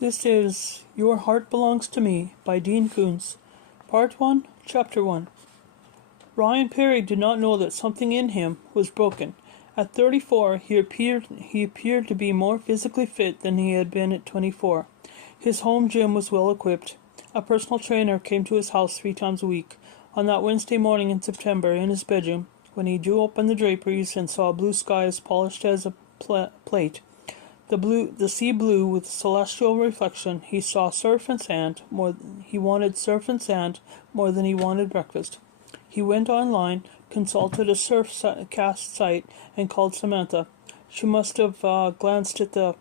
This is Your Heart Belongs to Me by Dean Koontz. Part 1, Chapter 1. Ryan Perry did not know that something in him was broken. At 34, he appeared to be more physically fit than he had been at 24. His home gym was well equipped. A personal trainer came to his house 3 times a week. On that Wednesday morning in September, in his bedroom, when he drew open the draperies and saw blue sky as polished as a plate, the sea blue with celestial reflection, he saw surf and sand he wanted surf and sand more than he wanted breakfast. He went online, consulted a surfcast site, and called Samantha. She must have glanced at the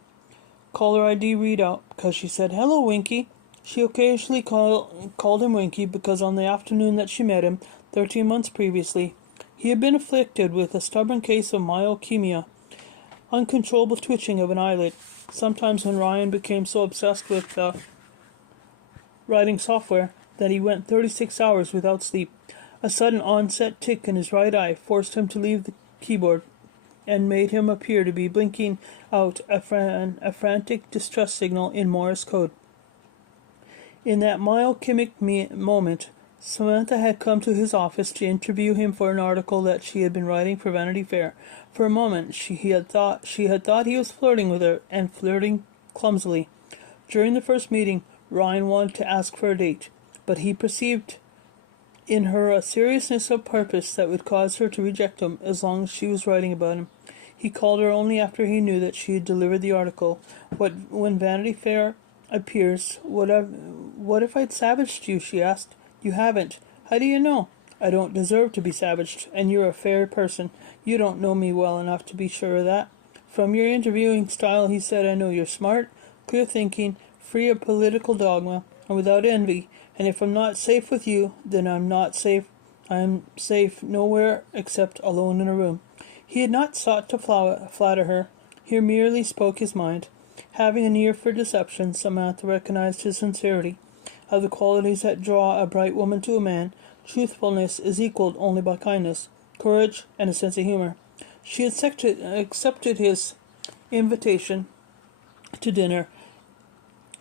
caller ID readout, because she said, "Hello, Winky." She occasionally called him Winky because on the afternoon that she met him, 13 months previously, he had been afflicted with a stubborn case of myokemia, uncontrollable twitching of an eyelid. Sometimes when Ryan became so obsessed with writing software that he went 36 hours without sleep, a sudden onset tick in his right eye forced him to leave the keyboard and made him appear to be blinking out a frantic distress signal in Morse code. In that myochemic moment, Samantha had come to his office to interview him for an article that she had been writing for Vanity Fair. For a moment, she had thought he was flirting with her, and flirting clumsily. During the first meeting, Ryan wanted to ask for a date, but he perceived in her a seriousness of purpose that would cause her to reject him as long as she was writing about him. He called her only after he knew that she had delivered the article. When Vanity Fair appears, what if I'd savaged you? She asked. You haven't. How do you know? I don't deserve to be savaged, and you're a fair person. You don't know me well enough to be sure of that. From your interviewing style, he said, I know you're smart, clear thinking, free of political dogma, and without envy. And if I'm not safe with you, then I'm not safe. I'm safe nowhere except alone in a room. He had not sought to flatter her. He merely spoke his mind. Having an ear for deception, Samantha recognized his sincerity. Of the qualities that draw a bright woman to a man, truthfulness is equaled only by kindness, courage, and a sense of humor. She had accepted his invitation to dinner,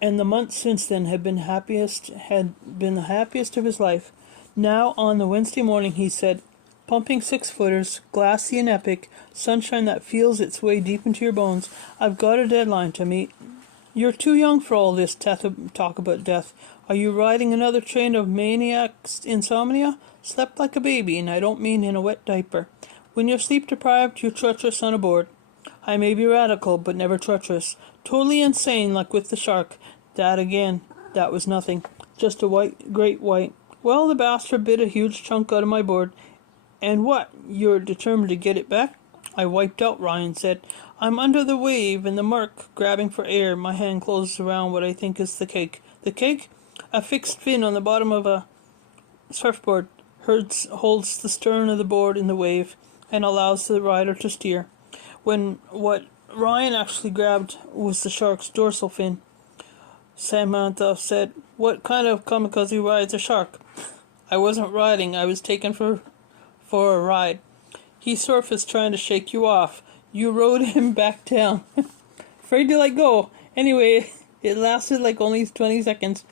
and the months since then had been the happiest of his life. Now, on the Wednesday morning, he said, pumping 6-footers, glassy and epic, sunshine that feels its way deep into your bones, I've got a deadline to meet. You're too young for all this talk about death. Are you riding another train of maniac's insomnia? Slept like a baby, and I don't mean in a wet diaper. When you're sleep-deprived, you're treacherous on a board. I may be radical, but never treacherous. Totally insane, like with the shark. That again, that was nothing. Just a great white. Well, the bastard bit a huge chunk out of my board. And what? You're determined to get it back? I wiped out, Ryan said. I'm under the wave in the murk, grabbing for air. My hand closes around what I think is the cake. The cake? A fixed fin on the bottom of a surfboard holds the stern of the board in the wave and allows the rider to steer. What Ryan actually grabbed was the shark's dorsal fin. Samantha said, What kind of kamikaze rides a shark? I wasn't riding, I was taken for a ride. He surfaced trying to shake you off. You rode him back down. Afraid to let go. Anyway, it lasted like only 20 seconds.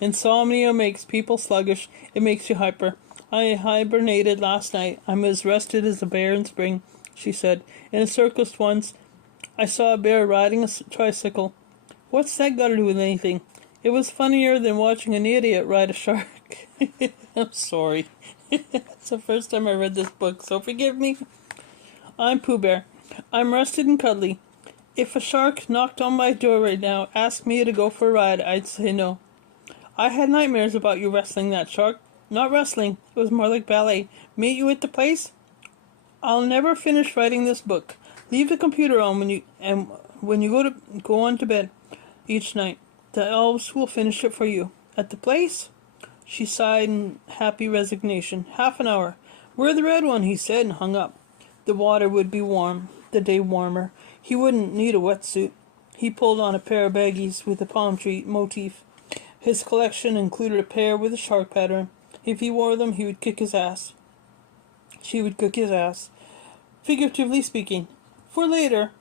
Insomnia makes people sluggish. It makes you hyper. I hibernated last night. I'm as rested as a bear in spring, she said. In a circus once, I saw a bear riding a tricycle. What's that got to do with anything? It was funnier than watching an idiot ride a shark. I'm sorry. It's the first time I read this book, so forgive me. I'm Pooh Bear. I'm rested and cuddly. If a shark knocked on my door right now, asked me to go for a ride, I'd say no. I had nightmares about you wrestling that shark. Not wrestling, it was more like ballet. Meet you at the place? I'll never finish writing this book. Leave the computer on when you go on to bed each night. The elves will finish it for you. At the place? She sighed in happy resignation. Half an hour. We're the red one, he said, and hung up. The water would be warm, the day warmer. He wouldn't need a wetsuit. He pulled on a pair of baggies with a palm tree motif. His collection included a pair with a shark pattern. If he wore them, he would kick his ass. She would kick his ass. Figuratively speaking. For later,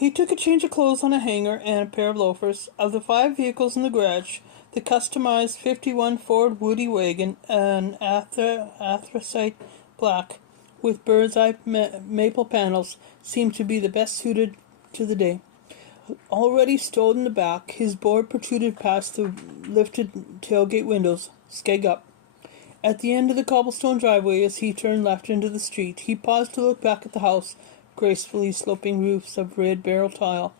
He took a change of clothes on a hanger and a pair of loafers. Of the 5 vehicles in the garage, the customized 51 Ford Woody wagon, an anthracite black with bird's eye maple panels, seemed to be the best suited to the day. Already stowed in the back, his board protruded past the lifted tailgate windows, skeg up. At the end of the cobblestone driveway, as he turned left into the street, he paused to look back at the house, gracefully sloping roofs of red barrel tile,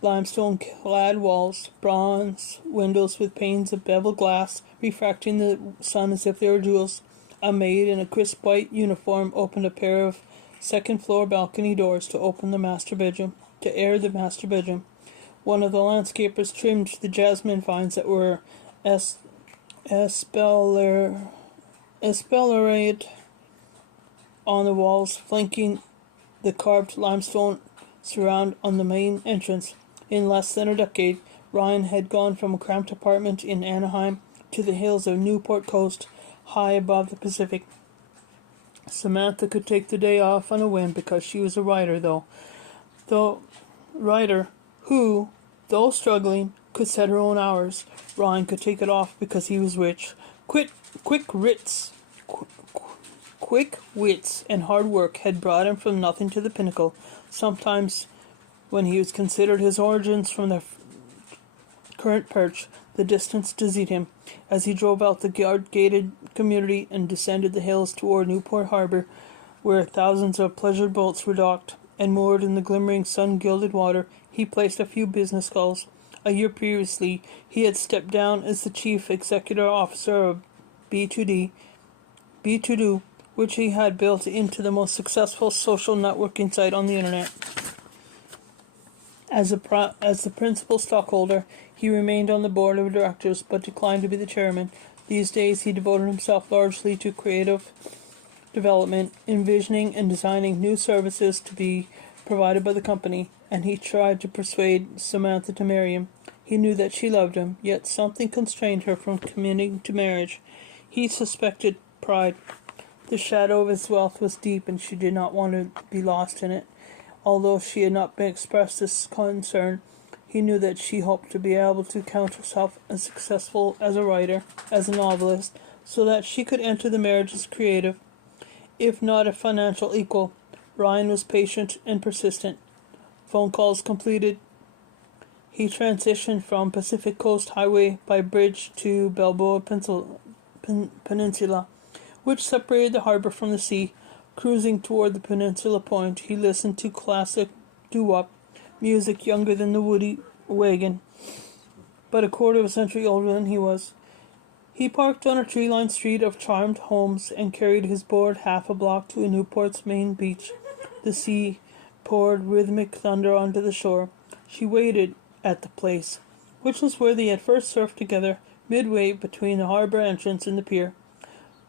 limestone-clad walls, bronze windows with panes of beveled glass refracting the sun as if they were jewels. A maid in a crisp white uniform opened a pair of second-floor balcony doors to air the master bedroom. One of the landscapers trimmed the jasmine vines that were espellerate on the walls, flanking the carved limestone surround on the main entrance. In less than a decade, Ryan had gone from a cramped apartment in Anaheim to the hills of Newport Coast, high above the Pacific. Samantha could take the day off on a whim because she was a writer, who, though struggling, could set her own hours. Ryan could take it off because he was rich. Quick wits and hard work had brought him from nothing to the pinnacle. Sometimes, when he was considered his origins from the current perch, the distance dizzied him. As he drove out the guard-gated community and descended the hills toward Newport Harbor, where thousands of pleasure boats were docked and moored in the glimmering sun-gilded water, he placed a few business calls. A year previously, he had stepped down as the chief executive officer of B2Do, which he had built into the most successful social networking site on the internet. As the principal stockholder, he remained on the board of directors, but declined to be the chairman. These days, he devoted himself largely to creative development, envisioning and designing new services to be provided by the company, and he tried to persuade Samantha to marry him. He knew that she loved him, yet something constrained her from committing to marriage. He suspected pride. The shadow of his wealth was deep, and she did not want to be lost in it. Although she had not expressed this concern, he knew that she hoped to be able to count herself as successful as a writer, as a novelist, so that she could enter the marriage as creative, if not a financial equal. Ryan was patient and persistent. Phone calls completed, he transitioned from Pacific Coast Highway by bridge to Balboa Peninsula, which separated the harbor from the sea. Cruising toward the peninsula point, he listened to classic doo-wop music younger than the Woody wagon, but a quarter of a century older than he was. He parked on a tree-lined street of charmed homes and carried his board half a block to Newport's main beach. The sea poured rhythmic thunder onto the shore. She waited at the place, which was where they had first surfed together, midway between the harbor entrance and the pier.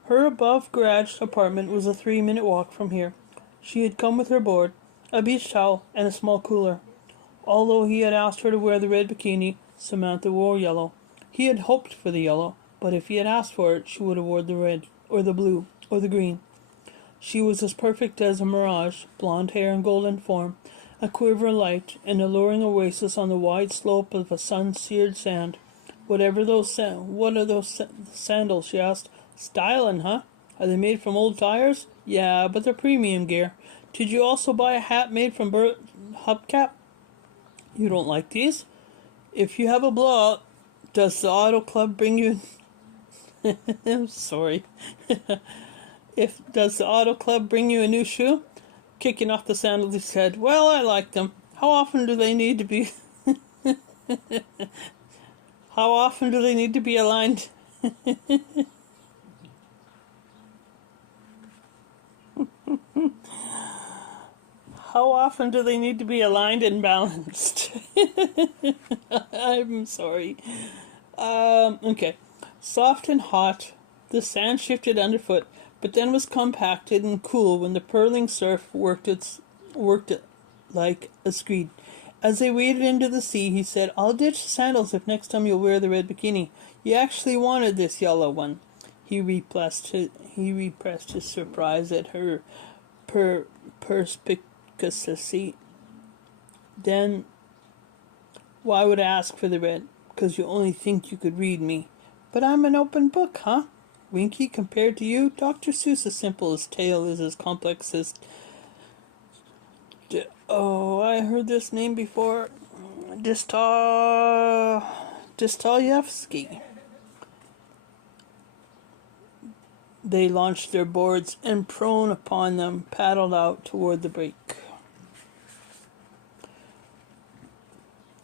Her above-garage apartment was a 3-minute walk from here. She had come with her board, a beach towel, and a small cooler. Although he had asked her to wear the red bikini, Samantha wore yellow. He had hoped for the yellow, but if he had asked for it, she would have worn the red, or the blue, or the green. She was as perfect as a mirage, blonde hair and golden form, a quiver of light, an alluring oasis on the wide slope of a sun-seared sand. What are those sandals, she asked. Stylin', huh? Are they made from old tires? Yeah, but they're premium gear. Did you also buy a hat made from hubcap? You don't like these? If you have a blowout, does the auto club bring you... I'm sorry. Does the auto club bring you a new shoe? Kicking off the sandals, he said, well, I like them. How often do they need to be... How often do they need to be aligned? How often do they need to be aligned and balanced? I'm sorry. Okay. Soft and hot, the sand shifted underfoot, but then was compacted and cool when the purling surf worked it like a screed. As they waded into the sea, he said, I'll ditch the sandals if next time you'll wear the red bikini. You actually wanted this yellow one. He repressed his surprise at her perspicacity. Then why would I ask for the red? 'Cause you only think you could read me. But I'm an open book, huh? Winky, compared to you, Dr. Seuss's simple as tale is as complex as... I heard this name before. Dostoyevsky. They launched their boards and, prone upon them, paddled out toward the break.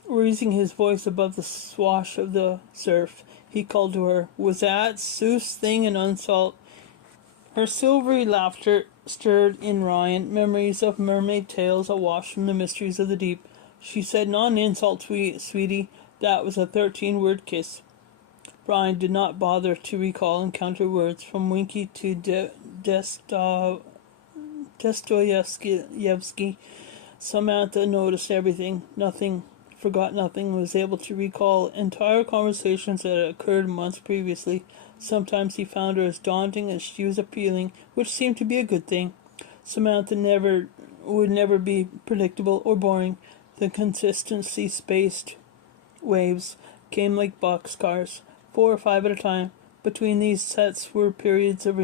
Raising his voice above the swash of the surf, he called to her. Was that Seuss thing an insult? Her silvery laughter stirred in Ryan memories of mermaid tales awash from the mysteries of the deep. She said, not an insult, sweetie. That was a 13-word kiss. Ryan did not bother to recall and counter words. From Winky to Dostoyevsky, Samantha noticed everything. Forgot nothing, was able to recall entire conversations that had occurred months previously. Sometimes he found her as daunting as she was appealing, which seemed to be a good thing. Samantha would never be predictable or boring. The consistency spaced waves came like boxcars, 4 or 5 at a time. Between these sets were periods of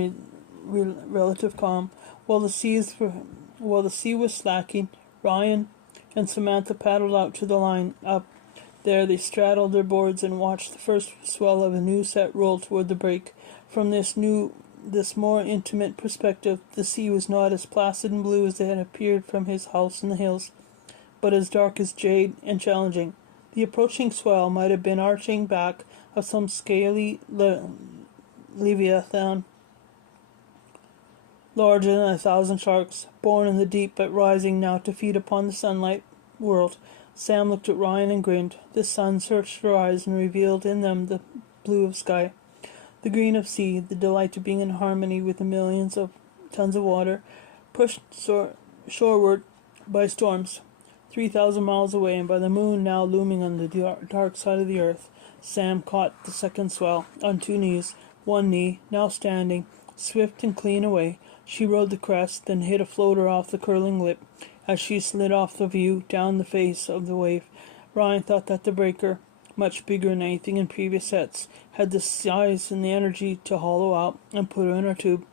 relative calm. While the sea was slacking, Ryan and Samantha paddled out to the line. Up there they straddled their boards and watched the first swell of a new set roll toward the break. From this more intimate perspective, the sea was not as placid and blue as it had appeared from his house in the hills, but as dark as jade and challenging. The approaching swell might have been arching back of some scaly leviathan, larger than 1,000 sharks, born in the deep but rising now to feed upon the sunlight world. Sam looked at Ryan and grinned. The sun searched her eyes and revealed in them the blue of sky, the green of sea, the delight of being in harmony with the millions of tons of water pushed shoreward by storms, 3,000 miles away, and by the moon now looming on the dark side of the earth. Sam caught the second swell on 2 knees, one knee now standing, swift and clean away. She rode the crest, then hit a floater off the curling lip. As she slid off the view down the face of the wave, Ryan thought that the breaker, much bigger than anything in previous sets, had the size and the energy to hollow out and put her in her tube.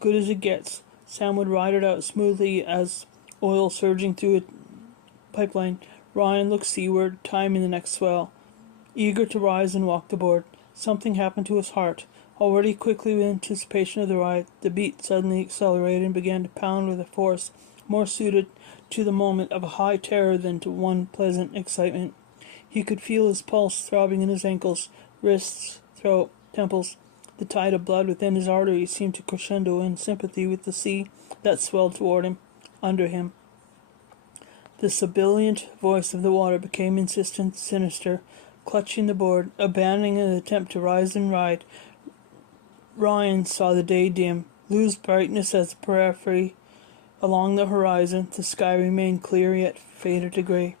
Good as it gets. Sam would ride it out smoothly as oil surging through a pipeline. Ryan looked seaward, timing the next swell, eager to rise and walk the board. Something happened to his heart. Already quickly with anticipation of the ride, the beat suddenly accelerated and began to pound with a force more suited to the moment of a high terror than to one pleasant excitement. He could feel his pulse throbbing in his ankles, wrists, throat, temples. The tide of blood within his arteries seemed to crescendo in sympathy with the sea that swelled toward him, under him. The sibilant voice of the water became insistent, sinister. Clutching the board, abandoning an attempt to rise and ride, Ryan saw the day dim, lose brightness as the periphery. Along the horizon, the sky remained clear yet faded to gray.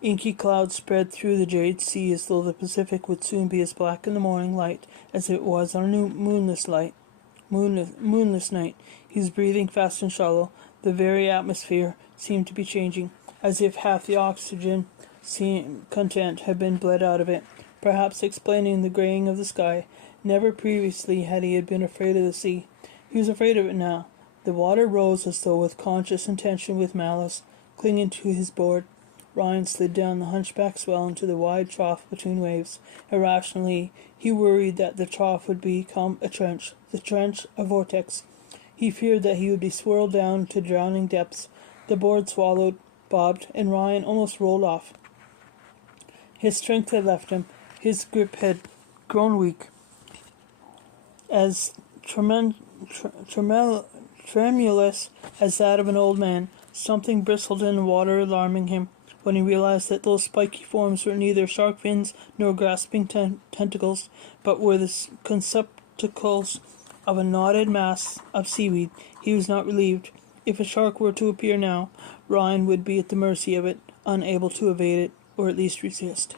Inky clouds spread through the jade sea as though the Pacific would soon be as black in the morning light as it was on a moonless night. He was breathing fast and shallow. The very atmosphere seemed to be changing, as if half the oxygen content had been bled out of it, perhaps explaining the graying of the sky. Never previously had he been afraid of the sea. He was afraid of it now. The water rose as though with conscious intention, with malice. Clinging to his board, Ryan slid down the hunchback swell into the wide trough between waves. Irrationally, he worried that the trough would become a trench, the trench a vortex. He feared that he would be swirled down to drowning depths. The board swallowed, bobbed, and Ryan almost rolled off. His strength had left him. His grip had grown weak. As tremulous as that of an old man, something bristled in the water, alarming him. When he realized that those spiky forms were neither shark fins nor grasping tentacles, but were the conceptacles of a knotted mass of seaweed, he was not relieved. If a shark were to appear now, Ryan would be at the mercy of it, unable to evade it, or at least resist.